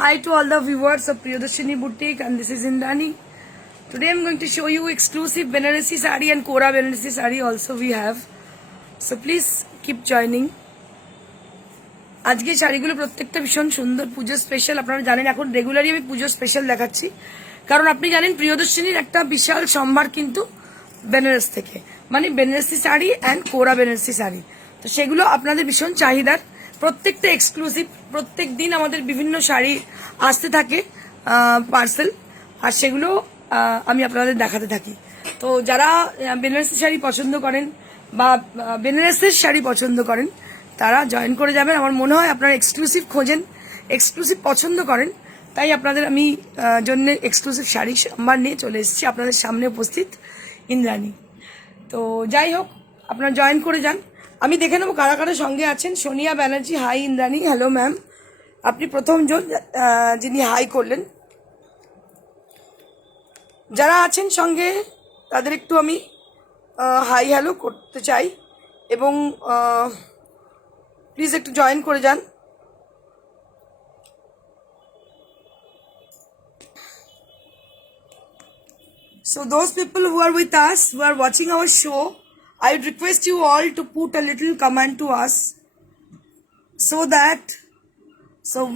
Hi to all the viewers of Priyadarshini Boutique, and this is Indrani. Today I'm going to show you exclusive Banarasi sari and Kora Banarasi sari also we have. So please keep joining. আজকে শাড়িগুলো প্রত্যেকটা ভীষণ সুন্দর, পুজো স্পেশাল। আপনারা জানেন এখন রেগুলারই আমি পুজো স্পেশাল দেখাচ্ছি, কারণ আপনি জানেন প্রিয়দর্শিনীর একটা বিশাল সম্ভার কিন্তু বেনারস থেকে, মানে বেনারসি শাড়ি অ্যান্ড কোরা বেনারসি শাড়ি। তো সেগুলো আপনাদের ভীষণ চাহিদার, প্রত্যেকটা এক্সক্লুসিভ। প্রত্যেক দিন আমাদের বিভিন্ন শাড়ি আসতে থাকে পার্সেল, আর সেগুলো আমি আপনাদের দেখাতে থাকি। তো যারা বেনারসি শাড়ি পছন্দ করেন বা বেনারসের শাড়ি পছন্দ করেন তারা জয়েন করে যাবেন। আমার মনে হয় আপনারা এক্সক্লুসিভ খোঁজেন, এক্সক্লুসিভ পছন্দ করেন, তাই আপনাদের আমি জন্য এক্সক্লুসিভ শাড়ি সম্ভার নিয়ে চলে এসেছি আপনাদের সামনে উপস্থিত ইন্দ্রাণী। তো যাই হোক, আপনারা জয়েন করে যান। আমি দেখে নেবো কারা কারা সঙ্গে আছেন। Sonia Banerjee, hi Indrani. Hello ma'am, আপনি প্রথমজন যিনি হাই করলেন। যারা আছেন সঙ্গে তাদের একটু আমি হাই হ্যালো করতে চাই, এবং প্লিজ একটু জয়েন করে যান। So those people who are with us, who are watching our show, I would request you all to put a little comment to us, so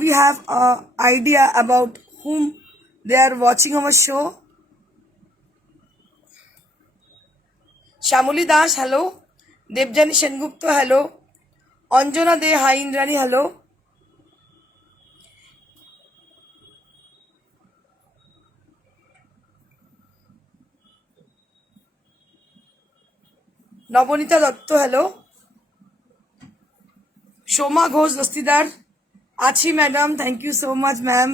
we have an idea about whom they are watching our show. Shamuli Das, hello. Debjani Sengupta, hello. Anjana De, hi Indrani, hello. Nabanita Dutta, hello. Soma Ghosh Dastidar, আছি madam, thank you so much ma'am.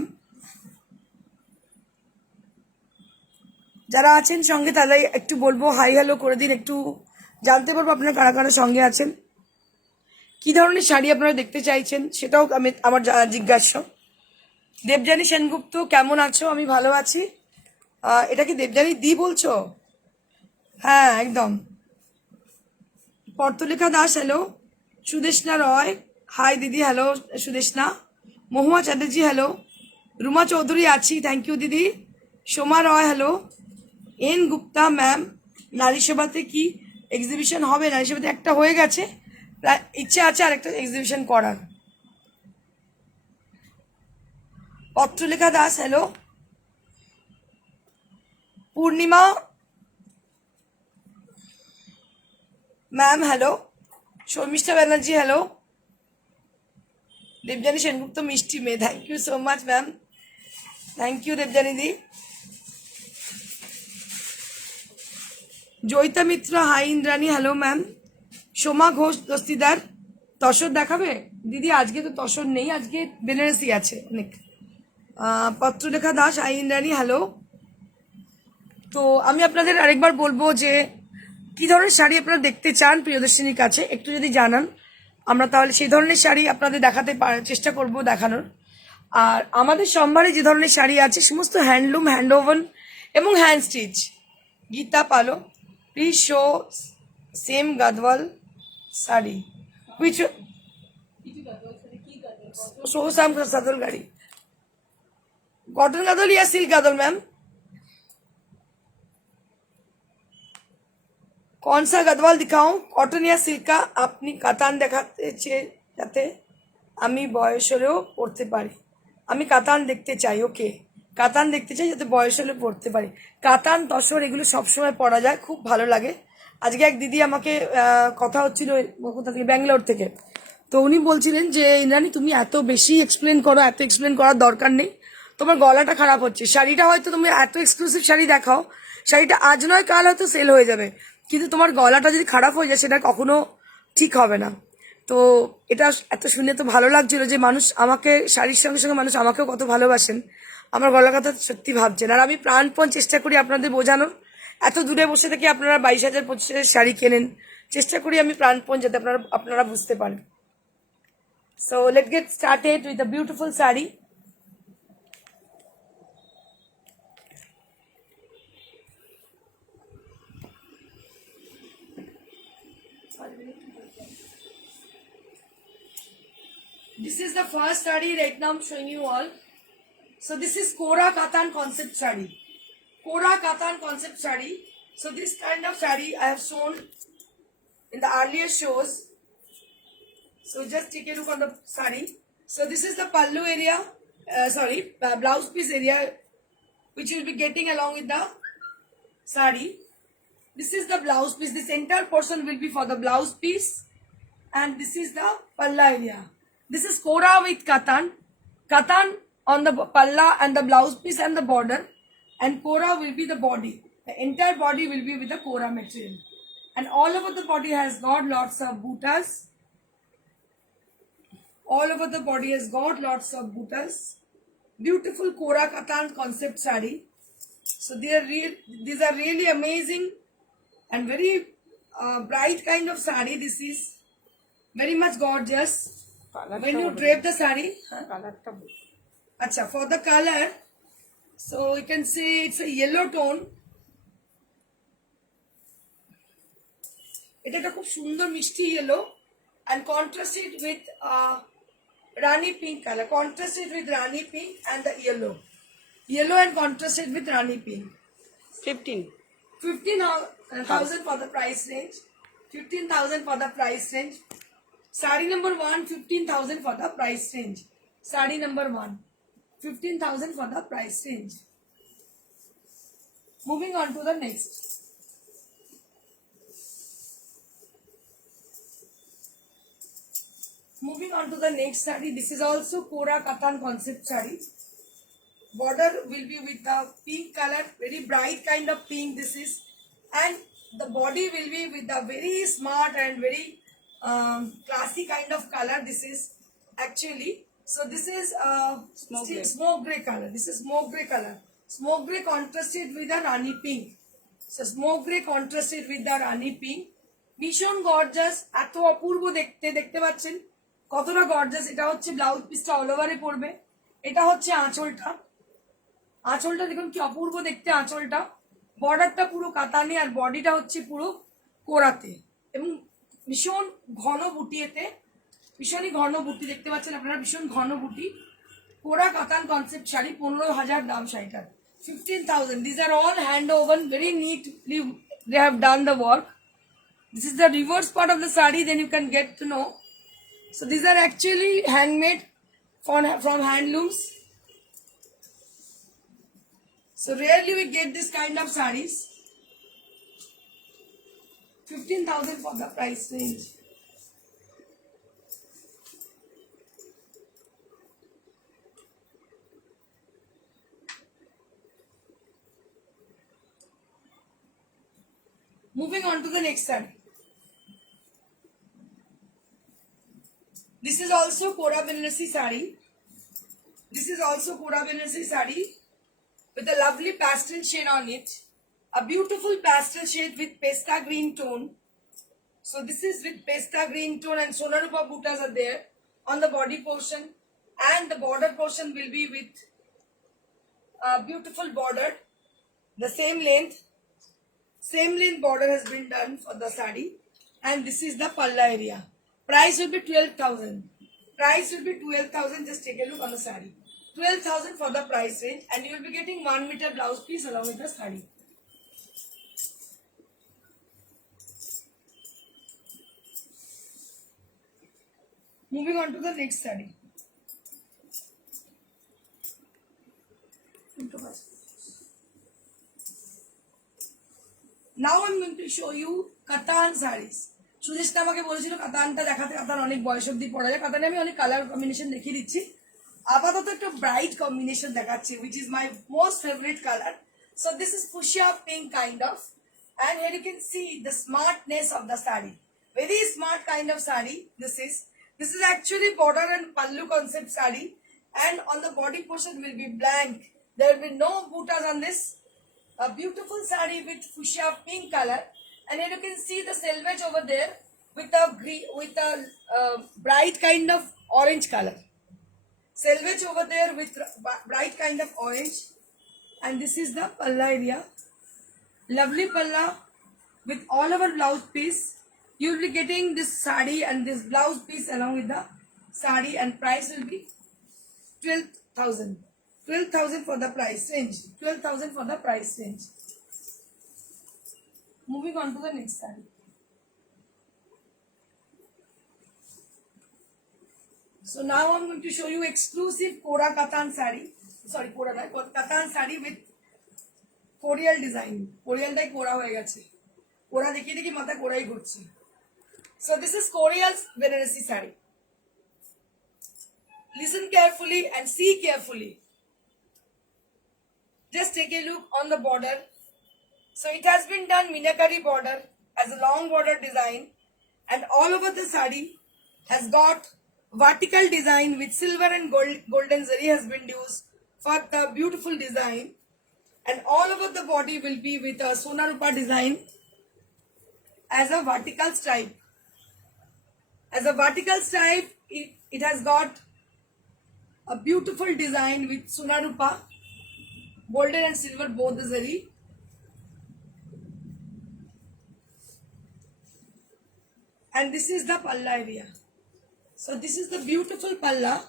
যারা আছেন সঙ্গে তাদের একটু বলবো hi hello করে দিন, একটু জানতে পারবো আপনারা কারা কারা সঙ্গে আছেন, কি ধরনের শাড়ি আপনারা দেখতে চাইছেন সেটাও আমার জিজ্ঞাসা। দেবযানী সেনগুপ্ত, কেমন আছো? আমি ভালো আছি। এটা কি দেবযানী দি বলছো? হ্যাঁ একদম। পর্তলেখা দাস, হ্যালো। সুদেশনা রয়, হাই দিদি, হ্যালো সুদেশনা। মহুয়া চ্যাটার্জি, হ্যালো। রুমা চৌধুরী, আছি, থ্যাংক ইউ দিদি। সোমা রয়, হ্যালো। এন গুপ্তা ম্যাম, নারী সেবাতে কি এক্সিবিশন হবে? নারী সেবাতে একটা হয়ে গেছে, ইচ্ছে আছে আর একটা এক্সিবিশন করার। Patralekha Das, hello. Purnima ma'am, hello. Sharmistha Banerjee, hello. Debjani Sengupta, মিষ্টি মেয়ে, thank you so much ma'am, thank you Debjani দি। Joyita Mitra, hi Indrani, hello ma'am. Soma Ghosh Dastidar, tussar দেখাবে দিদি? আজকে তো তসর নেই, আজকে বেনারসি আছে অনেক। Patralekha Das, hi Indrani, hello. তো আমি আপনাদের আরেকবার বলবো যে কি ধরনের শাড়ি আপনারা দেখতে চান প্রিয়দর্শিনীর কাছে একটু যদি জানান, আমরা তাহলে সেই ধরনের শাড়ি আপনাদের দেখাতে চেষ্টা করব দেখানোর। আর আমাদের সম্ভারে যে ধরনের শাড়ি আছে সমস্ত হ্যান্ডলুম, হ্যান্ড ওভেন এবং হ্যান্ড স্টিচ। গীতা পালো, please show same Gadwal sari, which show সাম গাদওয়াল গাড়ি, কটন গাদওয়াল या सिल्क गादोल मैम? कौन सा गदवाल दिखाऊं, कॉटन या सिल्क का? আপনি কাতান দেখাতে চেয়ে যাতে আমি বয়স হলেও পড়তে পারি। আমি কাতান দেখতে চাই, ওকে, কাতান দেখতে চাই যাতে বয়স হলে পড়তে পারি। কাতান, তসর এগুলো সবসময় পরা যায়, খুব ভালো লাগে। আজকে এক দিদি আমাকে কথা হচ্ছিল কোথা থেকে, ব্যাঙ্গালোর থেকে। তো উনি বলছিলেন যে ইন্দ্রাণী তুমি এত বেশি এক্সপ্লেন করো, এত এক্সপ্লেন করার দরকার নেই, তোমার গলাটা খারাপ হচ্ছে। শাড়িটা হয়তো তুমি এত এক্সক্লুসিভ শাড়ি দেখাও, শাড়িটা আজ নয় কাল হয়তো সেল হয়ে যাবে, কিন্তু তোমার গলাটা যদি খারাপ হয়ে যায় সেটা কখনো ঠিক হবে না। তো এটা এত শুনে তো ভালো লাগছিল যে মানুষ আমাকে, শাড়ির সঙ্গে সঙ্গে মানুষ আমাকেও কত ভালোবাসেন, আমার গলার কথা সত্যি ভাবছেন। আর আমি প্রাণপণ চেষ্টা করি আপনাদের বোঝানোর, এত দূরে বসে থেকে আপনারা 22,000 25,000 শাড়ি কেনেন, চেষ্টা করি আমি প্রাণপণ যাতে আপনারা বুঝতে পারেন। So late get started with a beautiful sari. This is the first saree right now I'm showing you all. So this is Kora Katan concept sari. Kora Katan concept sari. So this kind of sari I have shown in the earlier shows. So just take a look on the sari. So this is the pallu area, blouse piece area, which you will be getting along with the sari. This is the blouse piece. This entire portion will be for the blouse piece, and this is the palla area. This is Kora with Katan. Katan on the palla and the blouse piece and the border, and Kora will be the body. The entire body will be with the Kora material, and all over the body has got lots of buttas. All over the body has got lots of buttas. Beautiful Kora Katan concept sari. So these are really amazing and very bright kind of sari. This is very much gorgeous. When you drape the sari, for the color, so you can say it's a yellow tone. এটা একটা খুব সুন্দর মিষ্টি yellow and contrasted with Rani pink color. Contrasted with Rani pink and the yellow. Yellow and contrasted with Rani pink. 15,000 for the price range. 15,000 for the price range. Sari number 1, 15,000 for the price range. Sari number 1, 15,000 for the price range. Moving on to the next. Moving on to the next sari. This is also Kora Katan concept sari. Border will be with the pink color, very bright kind of pink this is, and the body will be with the very smart and very classy kind of color this is actually. So this is smoke grey color. This is smoke grey color. Smoke grey contrasted with the Rani pink. So smoke grey contrasted with the Rani pink. ভীষণ গর্জাস, এত অপূর্ব দেখতে পাচ্ছেন কতটা গর্জাস। এটা হচ্ছে ব্লাউজ পিসটা অল ওভারে পড়বে। এটা হচ্ছে আঁচলটা। আঁচলটা দেখুন কি অপূর্ব দেখতে আঁচলটা। বর্ডারটা পুরো কাতানে আর বডিটা হচ্ছে পুরো কোরাতে এবং ভীষণ ঘন বুটিতে, ভীষণই ঘন বুটি দেখতে পাচ্ছেন আপনারা, ভীষণ ঘন বুটি। কোরা কাতান কনসেপ্ট শাড়ি, 15,000 দাম শাড়িটার। 15,000. These are all hand woven, very neatly they have done the work. This is the reverse part of the sari, then you can get to know. So these are actually handmade from handlooms. So rarely we get this kind of saris. 15,000 for the price range. Moving on to the next sari. This is also Kora Banarsi sari. This is also Kora Banarsi sari with a lovely pastel shade on it. A beautiful pastel shade with pesta green tone. So this is with pesta green tone and Sonarupa buttas are there on the body portion, and the border portion will be with a beautiful border. The same length border has been done for the sari, and this is the palla area. Price will be 12,000. Price will be 12,000. Just take a look on the sari. 12,000 for the price range, and you will be getting 1 meter blouse piece along with the sari. Moving on to the next sari. Now I'm going to show you Katan saris. সুদেশটা আমাকে বলেছিল কাতানটা দেখাতে, কাতান অনেক বয়স অব্দি পড়া যায়। কাতানে আমি অনেক কালার কম্বিনেশন দেখিয়ে দিচ্ছি। আপাতত একটা ব্রাইট কম্বিনেশন দেখাচ্ছি, which is my most favorite color. So this is fuchsia pink kind of, and here you can see the smartness of the sari. Very smart kind of sari. This is actually border and pallu concept sari, and on the body portion will be blank. There will be no buttas on this. A beautiful sari with fuchsia pink color, and here you can see the selvage over there with a bright kind of orange color. Selvage over there with bright kind of orange, and this is the palla area. Lovely palla with all over blouse piece. You will be getting this sari and this blouse piece along with the sari, and price will be 12,000. 12,000 for the price range. 12,000 for the price range. Moving on to the next saree. So now I'm going to show you exclusive Kora Katan saree. Sorry, Kora nahi, Katan saree with Korial design. Korial dai Kora hoye geche. Kora dekhi dekhi matha Korai ghurche. So this is Korial's Benaressi saree. Listen carefully and see carefully. Just take a look on the border. So it has been done Minakari border as a long border design, and all over the saree has got vertical design with silver and golden zari has been used for the beautiful design, and all over the body will be with a Sona Rupa design as a vertical stripe. As a vertical stripe, it has got a beautiful design with Sona Rupa, golden and silver both the zari. And this is the palla area. So this is the beautiful palla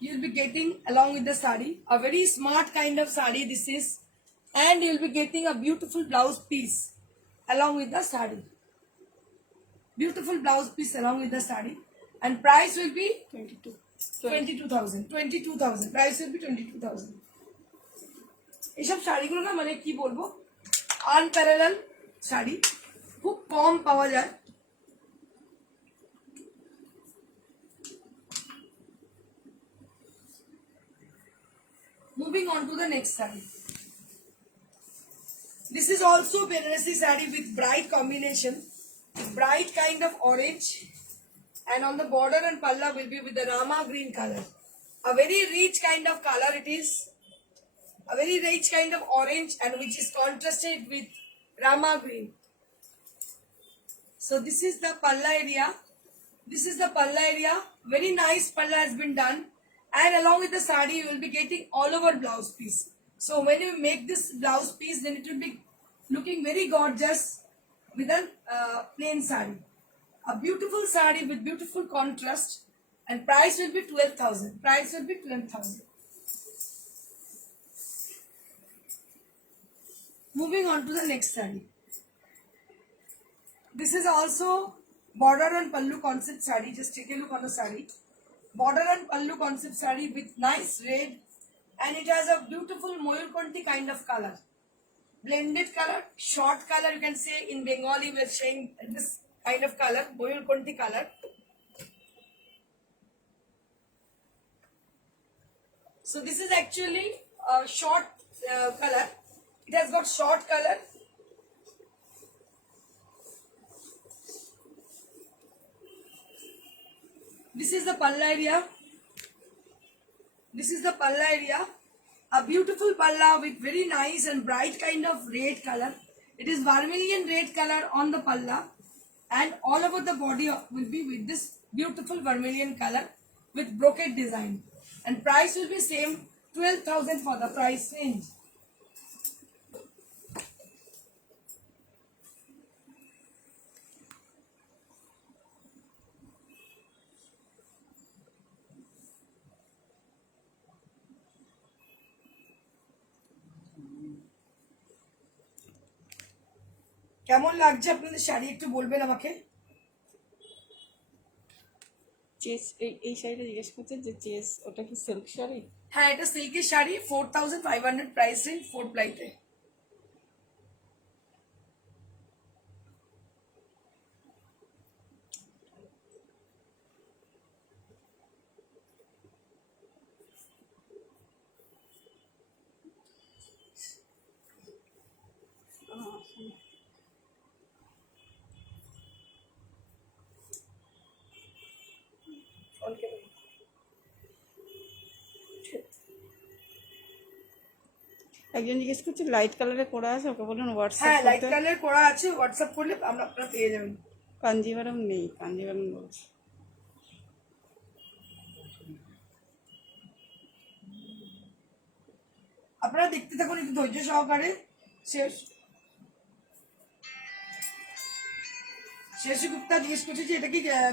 you'll be getting along with the sari. A very smart kind of sari this is. And you'll be getting a beautiful blouse piece along with the sari. Beautiful blouse piece along with the sari. And price will be 22,000. 22,000. Price will be 22,000. এইসব শাড়িগুলো না মানে কি বলবো আনপ্যারালাল শাড়ি, খুব কম পাওয়া যায়। Moving on to the next saree. This is also Benaressi saree with bright combination, bright kind of orange, and on the border and palla will be with the Rama green color. A very rich kind of color it is. A very rich kind of orange, and which is contrasted with Rama green. So this is the palla area. This is the palla area. Very nice palla has been done. And along with the sari, you will be getting all over blouse piece. So when you make this blouse piece, then it will be looking very gorgeous with a plain sari. A beautiful sari with beautiful contrast. And price will be 12,000. Price will be 12,000. Moving on to the next saree. This is also border and pallu concept saree. Just take a look on the saree. Border and pallu concept saree with nice red, and it has a beautiful Moyurkonti kind of color. Blended color, short color, you can say in Bengali we are saying this kind of color, Moyurkonti color. So this is actually a short color. It has got short color. This is the palla area. This is the palla area. A beautiful palla with very nice and bright kind of red color. It is vermilion red color on the palla, and all over the body will be with this beautiful vermilion color with brocade design. And price will be same, 12,000 for the price range. কেমন লাগছে আপনাদের শাড়ি একটু বলবেন আমাকে। চেস এই শাড়িটা জিজ্ঞেস করছে যে চেস ওটা কি সিল্ক শাড়ি? হ্যাঁ, এটা সিল্কের শাড়ি, 4,500 প্রাইস রেঞ্জ, 4 প্লাইতে। একজন জিজ্ঞেস করছে লাইট কালারে করা আছে, ওকে বলুন হোয়াটসঅ্যাপ হ্যাঁ, লাইট করতে। কালার করা আছে, হোয়াটসঅ্যাপ করলে আপনারা পেয়ে যাবেন। কাঞ্জিভারম নেই, কাঞ্জিভারম বলছি। আপনারা দেখতে থাকুন একটু ধৈর্য সহকারে। শেষী গুপ্তা জিজ্ঞেস করছে যে এটা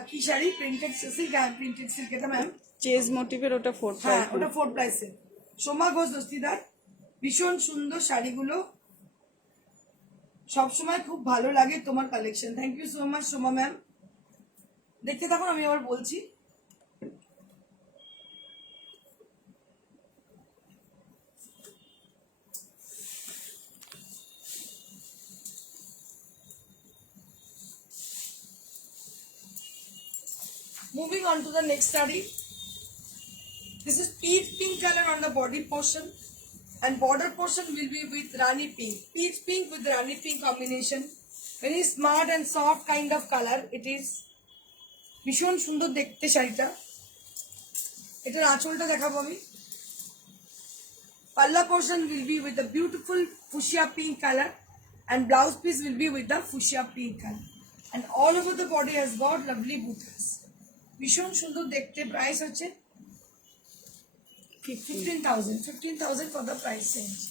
কি শাড়ি, প্রিন্টেড সিল্ক? হ্যাঁ প্রিন্টেড সিল্ক এটা ম্যাম। চেজ মোটিভের ওটা 4 হ্যাঁ প্রাইস। ওটা 4 প্রাইসের। সোমা ঘোষ দস্তিদার, ভীষণ সুন্দর শাড়িগুলো, সবসময় খুব ভালো লাগে তোমার collection. Thank you so much Soma ma'am. দেখতে থাকুন, আমি আবার বলছি। Moving on to the next study. This is peach pink color on the body portion, and border portion will be with Rani pink. Peach pink with Rani pink combination. Very smart and soft kind of color. It is ভীষণ সুন্দর দেখতে শাড়িটা। এটার আঁচলটা দেখাবো আমি। Palla portion will be with the beautiful fuchsia pink color, and blouse piece will be with the fuchsia pink color. And all over the body has got lovely buttas. ভীষণ সুন্দর দেখতে। প্রাইস হচ্ছে 15,000 for the price range.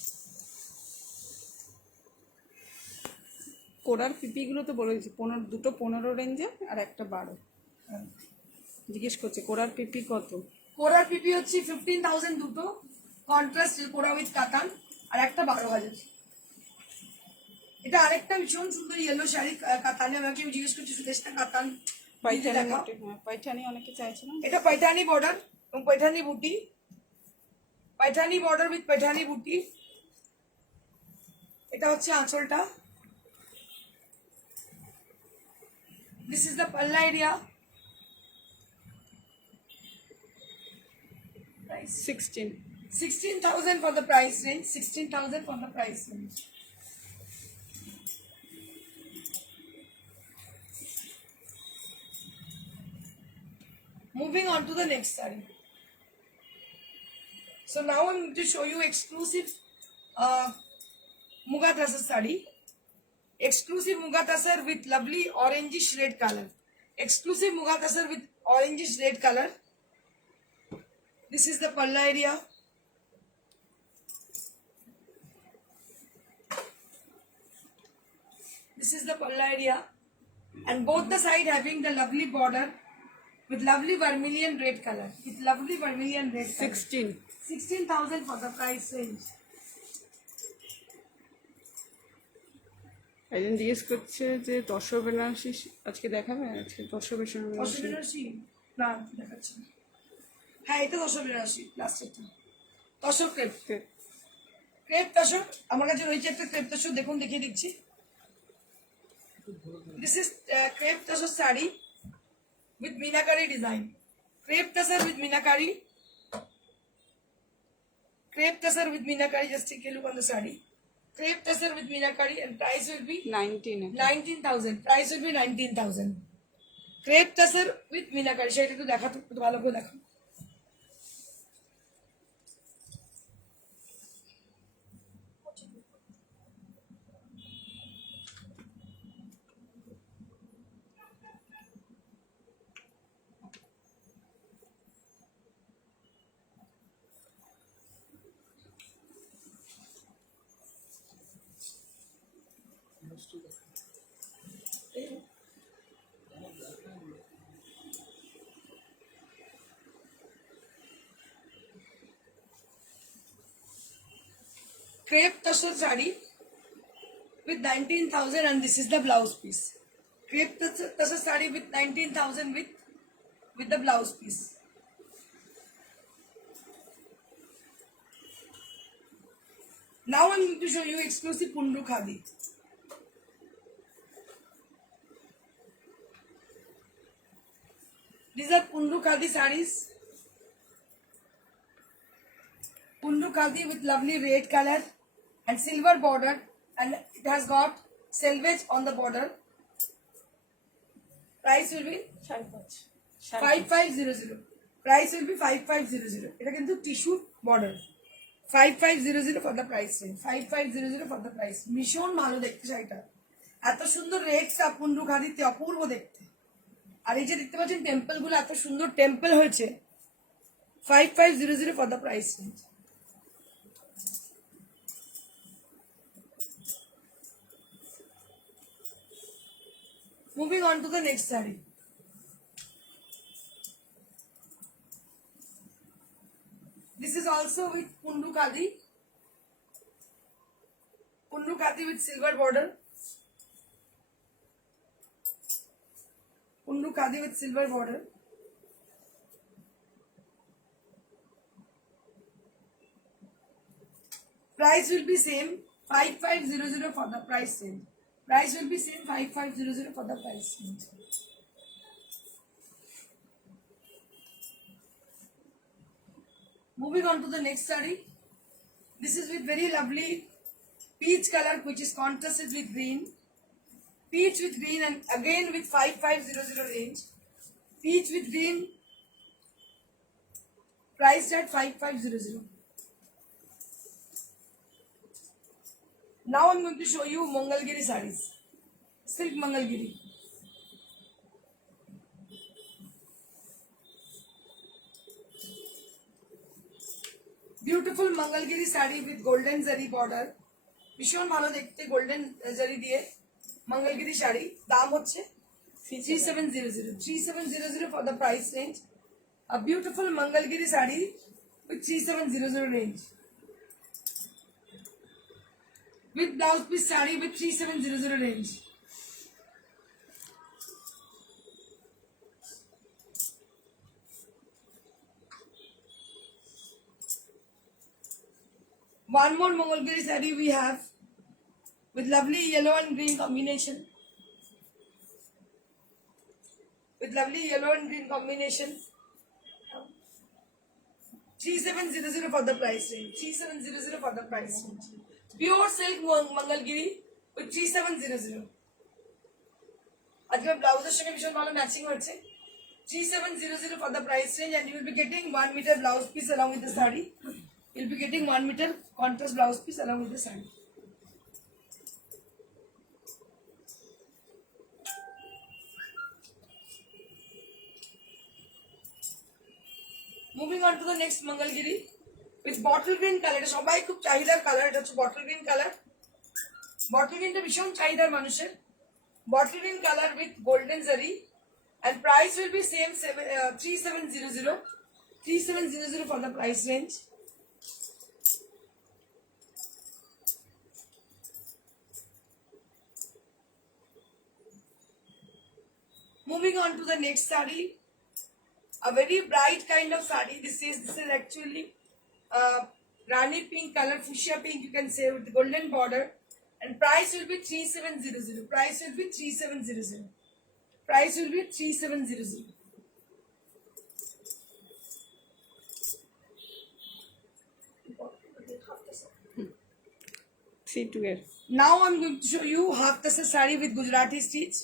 কোরার পিপি গুলো তো বলে দিচ্ছি, 15 রেঞ্জে আর একটা 12। জিজ্ঞেস করছে কোরার পিপি কত? কোরার পিপি হচ্ছে 15,000 দুটো, কন্ট্রাস্ট কোরা উইথ কাতান, আর একটা 12,000। এটা আরেকটা ভীষণ সুন্দর ইয়েলো শাড়ি কাতানে। আমাকে জিজ্ঞেস করছি সুদেশটা কাতান পাইঠানি মোটিভ, হ্যাঁ পাইঠানি অনেকে চাইছে না। এটা পাইঠানি বর্ডার এবং পাইঠানি বুটি, পাইঠানি বর্ডার উইথ পাইঠানি বুটি। এটা হচ্ছে আঁচলটা। দিস ইজ দ্য পাল্লা এরিয়া। 16,000 for the price range. 16,000 for the price range. Moving on to the next saree. So now I'm going to show you exclusive Muga Tasar saree. Exclusive Muga Tasar with lovely orangish red color. Exclusive Muga Tasar with orangish red color. This is the palla area. This is the palla area, and both the side having the lovely border with lovely vermilion red color. With lovely vermilion red color. 16,000 for the price range. একজন জিজ্ঞেস করছে যে তসর বেনারসি আজকে দেখাবে? আজকে তসর বেনারসি না দেখাচ্ছি না। হ্যাঁ এটা তসর বেনারসি লাস্টেরটা। তসর ক্রেপ, ক্রেপ তসর আমার কাছে রয়েছে একটা ক্রেপ তসর, দেখুন দেখিয়ে দিচ্ছি। This is crepe tasar saree with meenakari design. Crepe tasar with meenakari. Crepe tasar with meenakari. Just take a look on the saree. Crepe tasar with meenakari, and price will be 19,000. Price will be 19,000. Crepe tasar with meenakari. সেটা একটু দেখা তো ভালো করে দেখো। Crepe tasar saree with 19,000, and this is the blouse piece. Crepe tasar saree with 19,000 with the blouse piece. Now I'm going to show you exclusive Pundu Khadi. These are Pundu Khadi sarees. Pundu Khadi with lovely red color and silver border, and it has got selvage on the border. Price will be 5500. Price will be 5500. এটা কিন্তু tissue border. 5500 for the price range. 5500 for the price. ভীষণ ভালো দেখতে শাড়িটা। এত সুন্দর রেটটা পুন্ডু খাদিতে অপূর্ব দেখতে। আর এই যে দেখতে পাচ্ছেন টেম্পল গুলো এত সুন্দর টেম্পল হয়েছে। 5500 for the price range. Moving on to the next saree. This is also with Pundu Khadi. Pundu Khadi with silver border. Pundu Khadi with silver border. Price will be same 5500 for the price range. Price will be same 5500 for the price range. Moving on to the next saree. This is with very lovely peach color which is contrasted with green. Peach with green and again with 5500 range. Peach with green priced at 5500. Now I'm going to show you Mangalgiri sarees. Silk Mangalgiri. Beautiful Mangalgiri saree with golden zari border. ভীষণ ভালো দেখতে গোল্ডেন জারি দিয়ে Mangalgiri শাড়ি দাম হচ্ছে 3700 for the price range. A beautiful Mangalgiri saree with 3700 range. With blouse piece saree with 3700 range. One more Mangalgiri saree we have with lovely yellow and green combination. With lovely yellow and green combination. 3700 for the price range. 3700 for the price range. Pure silk Mangalgiri with 3700. আজকে ব্লাউজের সঙ্গে ভীষণ ভালো ম্যাচিং হচ্ছে 3700 for the price range and you will be getting 1 meter blouse piece along with the saree. You'll be getting 1 meter contrast blouse piece along with the saree. Moving on to the next Mangalgiri with bottle green color. এটা সবাই খুব চাহিদার কালার, এটা হচ্ছে bottle green color. Bottle green টা ভীষণ চাহিদার মানুষের. Bottle green color with golden zari and price will be same 3700. 3700 for the price range. Moving on to the next saree, a very bright kind of saree. This is actually Rani pink color, fuchsia pink you can say with the golden border, and price will be 3700. Price will be 3700. Price will be 3700. Now I'm going to show you half tasser saree with Gujarati stitch.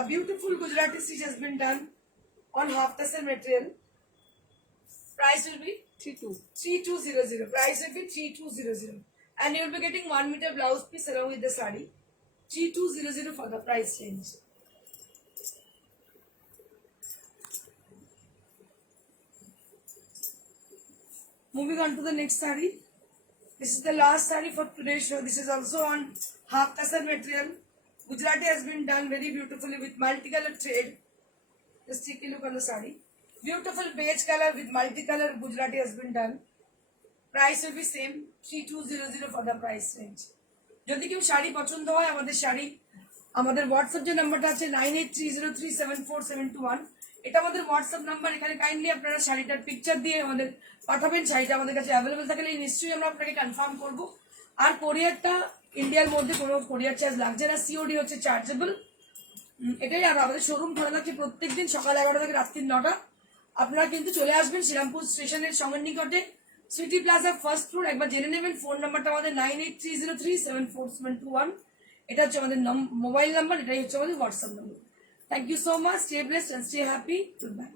A beautiful Gujarati stitch has been done on half tasser material. Price will be 3200. Price will be 3200. And you will be getting 1 meter blouse piece along with the saree. 3200 for the price range. Moving on to the next saree. This is the last saree for today's show. This is also on half tasser material. Gujarati has been done very beautifully with multicolor thread. Just take a look on the saree. Beautiful beige color with multicolor Gujarati has been done. Price will be same 3200 for the price range. যদি কেউ শাড়ি পছন্দ হয় আমাদের হোয়াটসঅ্যাপ যে নাম্বারটা আছে 9830374721 এটা আমাদের হোয়াটসঅ্যাপ নাম্বার। এখানে কাইন্ডলি আপনারা শাড়িটার পিকচার দিয়ে আমাদের পাঠাবেন। শাড়িটা আমাদের কাছে অ্যাভেলেবেল থাকলে নিশ্চয়ই আমরা আপনাকে কনফার্ম করব। আর কোরিয়ারটা ইন্ডিয়ার মধ্যে কোনো কোরিয়ার চার্জ লাগছে না, সিওডি হচ্ছে চার্জেবল। এটাই। আর আমাদের শোরুম খোলা থাকে প্রত্যেকদিন সকাল 11টা থেকে রাত্রি 9টা। আপনারা কিন্তু চলে আসবেন শ্রীরামপুর স্টেশনের সঙ্গের নিকটে সিটি প্লাজা ফার্স্ট ফ্লোর। একবার জেনে নেবেন। ফোন নাম্বারটা আমাদের 9830374721। এটা হচ্ছে আমাদের মোবাইল নাম্বার, এটাই হচ্ছে আমাদের WhatsApp number. Thank you so much. Stay blessed and stay happy. Good by.